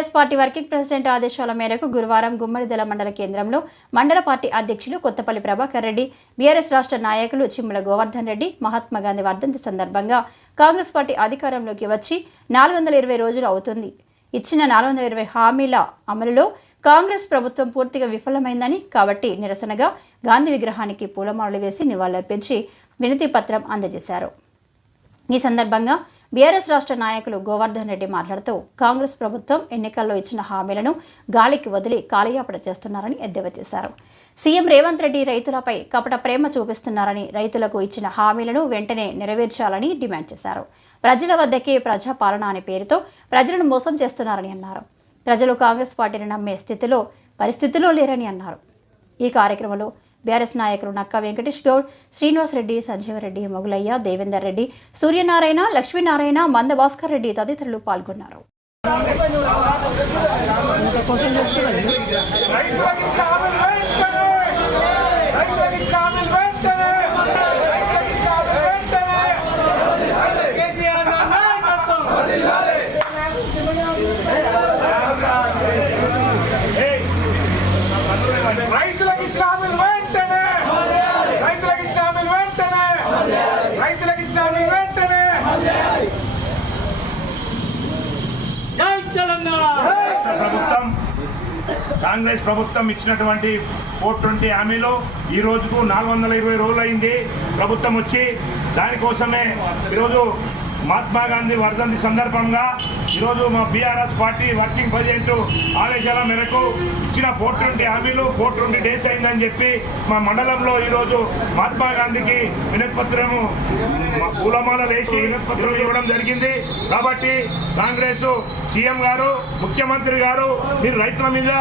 Congress party working president ఆదేశాల మేరకు గురువారం గుమ్మడిదల మండల కేంద్రంలో మండల పార్టీ అధ్యక్షులు కొత్తపల్లి ప్రభాకర్ రెడ్డి బీఆర్ఎస్ రాష్ట్ర నాయకులు చిమ్మల గోవర్ధన్ రెడ్డి మహాత్మా గాంధీ వర్ధంతి సందర్భంగా కాంగ్రెస్ పార్టీ అధికారంలోకి వచ్చి నాలుగు వందల ఇరవై రోజులు అవుతుంది. ఇచ్చిన నాలుగు వందల ఇరవై హామీల అమలులో కాంగ్రెస్ ప్రభుత్వం పూర్తిగా విఫలమైందని కాబట్టి నిరసనగా గాంధీ విగ్రహానికి పూలమాలలు వేసి నివాళులర్పించి వినతి పత్రం అందజేశారు. ఈ సందర్భంగా బీఆర్ఎస్ రాష్ట్ర నాయకులు గోవర్ధన్ రెడ్డి మాట్లాడుతూ కాంగ్రెస్ ప్రభుత్వం ఎన్నికల్లో ఇచ్చిన హామీలను గాలికి వదిలి కాలయాపన చేస్తున్నారని ఎద్దేవా చేశారు. సీఎం రేవంత్ రెడ్డి రైతులపై కపట ప్రేమ చూపిస్తున్నారని రైతులకు ఇచ్చిన హామీలను వెంటనే నెరవేర్చాలని డిమాండ్ చేశారు. ప్రజల వద్దకే ప్రజాపాలన అనే పేరుతో ప్రజలను మోసం చేస్తున్నారని అన్నారు. ప్రజలు కాంగ్రెస్ పార్టీని నమ్మే స్థితిలో పరిస్థితిలో లేరని అన్నారు. ఈ కార్యక్రమంలో బీఆర్ఎస్ నాయకులు నక్కా వెంకటేష్ గౌడ్ శ్రీనివాస్ రెడ్డి సంజీవరెడ్డి మొగులయ్య దేవేందర్ రెడ్డి సూర్యనారాయణ లక్ష్మీనారాయణ మంద భాస్కర్ రెడ్డి తదితరులు పాల్గొన్నారు. రైతులకి శ్రావణ వెంటనే రైతులకి శ్రావణ వెంటనే రైతులకి శ్రావణ వెంటనే కేసీఆర్ గారి నాయకత్వం ఏయ్, రైతులకి శ్రావణ వెంటనే రైతులకి శ్రావణ వెంటనే రైతులకి శ్రావణ వెంటనే జై తెలంగాణ ప్రభుత్వం కాంగ్రెస్ ప్రభుత్వం ఇచ్చినటువంటి ఫోర్ ట్వంటీ హామీలో ఈ రోజుకు నాలుగు వందల ఇరవై రోజులు అయింది ప్రభుత్వం వచ్చి దానికోసమే ఈరోజు మహాత్మా గాంధీ వర్ధంతి సందర్భంగా ఈరోజు మా బీఆర్ఎస్ పార్టీ వర్కింగ్ ప్రెసిడెంట్ ఆదేశాల మేరకు ఇచ్చిన ఫోర్ ట్వంటీ హామీలు ఫోర్ ట్వంటీ డేస్ అయిందని చెప్పి మా మండలంలో ఈరోజు మహాత్మా గాంధీకి వినతిపత్రము మా పూలమాల వేసి వినతిపత్రం ఇవ్వడం జరిగింది. కాబట్టి కాంగ్రెస్ సీఎం గారు ముఖ్యమంత్రి గారు మీరు రైతుల మీద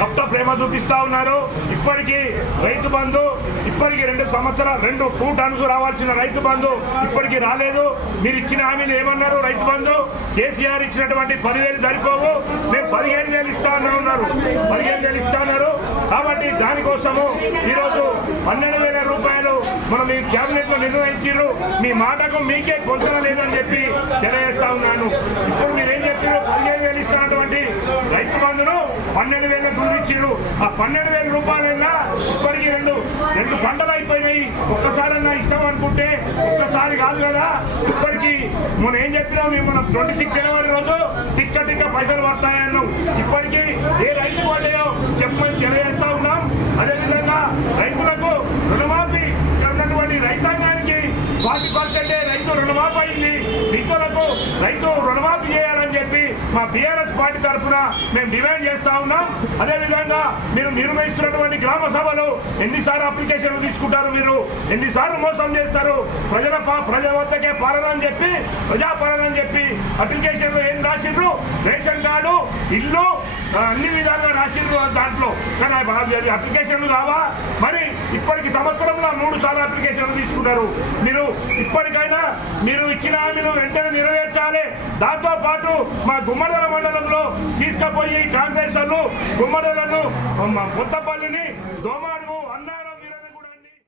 తప్ప ప్రేమ చూపిస్తా ఉన్నారు. ఇప్పటికీ రైతు బంధు ఇప్పటికీ రెండు సంవత్సరాలు రెండు టూ టర్మ్స్ రావాల్సిన రైతు బంధు ఇప్పటికీ రాలేదు. మీరు ఇచ్చిన హామీలు ఏమన్నారు? రైతు బంధు కేసీఆర్ ఇచ్చినటువంటి పదివేలు సరిపోవు. మేము పదిహేను వేలు ఇస్తా ఉన్నారు. పదిహేను వేలు ఇస్తా అన్నారు. కాబట్టి దానికోసము ఈరోజు పన్నెండు వేల రూపాయలు మనం మీ కేబినెట్లో నిర్ణయించారు మీ మాటకు మీకే పొందడం లేదని చెప్పి తెలియజేస్తా ఉన్నాను. ఇప్పుడు మీరు ఏం చెప్పారు పదిహేను వేలు ఇస్తున్నటువంటి రైతు బంధును పన్నెండు వేల దుండిచ్చిరు ఆ పన్నెండు వేల రూపాయలైనా ఇప్పటికీ రెండు రెండు పంటలు అయిపోయినాయి. ఒక్కసారన్నా ఇస్తాం అనుకుంటే ఒక్కసారి కాదు కదా. ఇప్పటికీ మనం ఏం చెప్పినాం మేము మనం ట్వంటీ సిక్స్ జనవరి రోజు టిక్క టిక్క పైసలు పడతాయన్నాం ఇప్పటికీ ఏ రైతు పడ్డాయో చెప్పమని తెలియజేస్తా ఉన్నాం. అదేవిధంగా రైతులకు రుణమాఫీ ఉన్నటువంటి రైతాంగానికి ఫార్టీ పర్సెంటే రైతు రుణమాఫీ అయింది. రైతులకు రైతు రుణమాఫీ చేయాలని చెప్పి మా బీఆర్ఎస్ పార్టీ తరఫున మేము డిమాండ్ చేస్తా ఉన్నాం. అదేవిధంగా మీరు నిర్వహిస్తున్నటువంటి గ్రామ సభలు ఎన్నిసార్లు అప్లికేషన్లు తీసుకుంటారు మీరు? ఎన్నిసార్లు మోసం చేస్తారు? ప్రజల పా- ప్రజల వద్దకే పాలన చెప్పి ప్రజాపాలన అని చెప్పి అప్లికేషన్లో ఏం రాసిండ్రు? రేషన్ కార్డు ఇల్లు అన్ని విధాలుగా రాసిండ్రు దాంట్లో. కానీ అవి- అప్లికేషన్లు కావా? మరి ఇప్పటికి సంవత్సరంలో మూడు సార్లు అప్లికేషన్లు తీసుకున్నారు. మీరు ఇప్పటికైనా మీరు ఇచ్చిన మీరు వెంటనే నెరవేర్చాలి. దాంతో పాటు మా గుమ్మడల మండలంలో తీసుకుపోయి కాంగ్రెస్ వాళ్ళు గుమ్మడలను కొత్తపల్లిని దోమాడ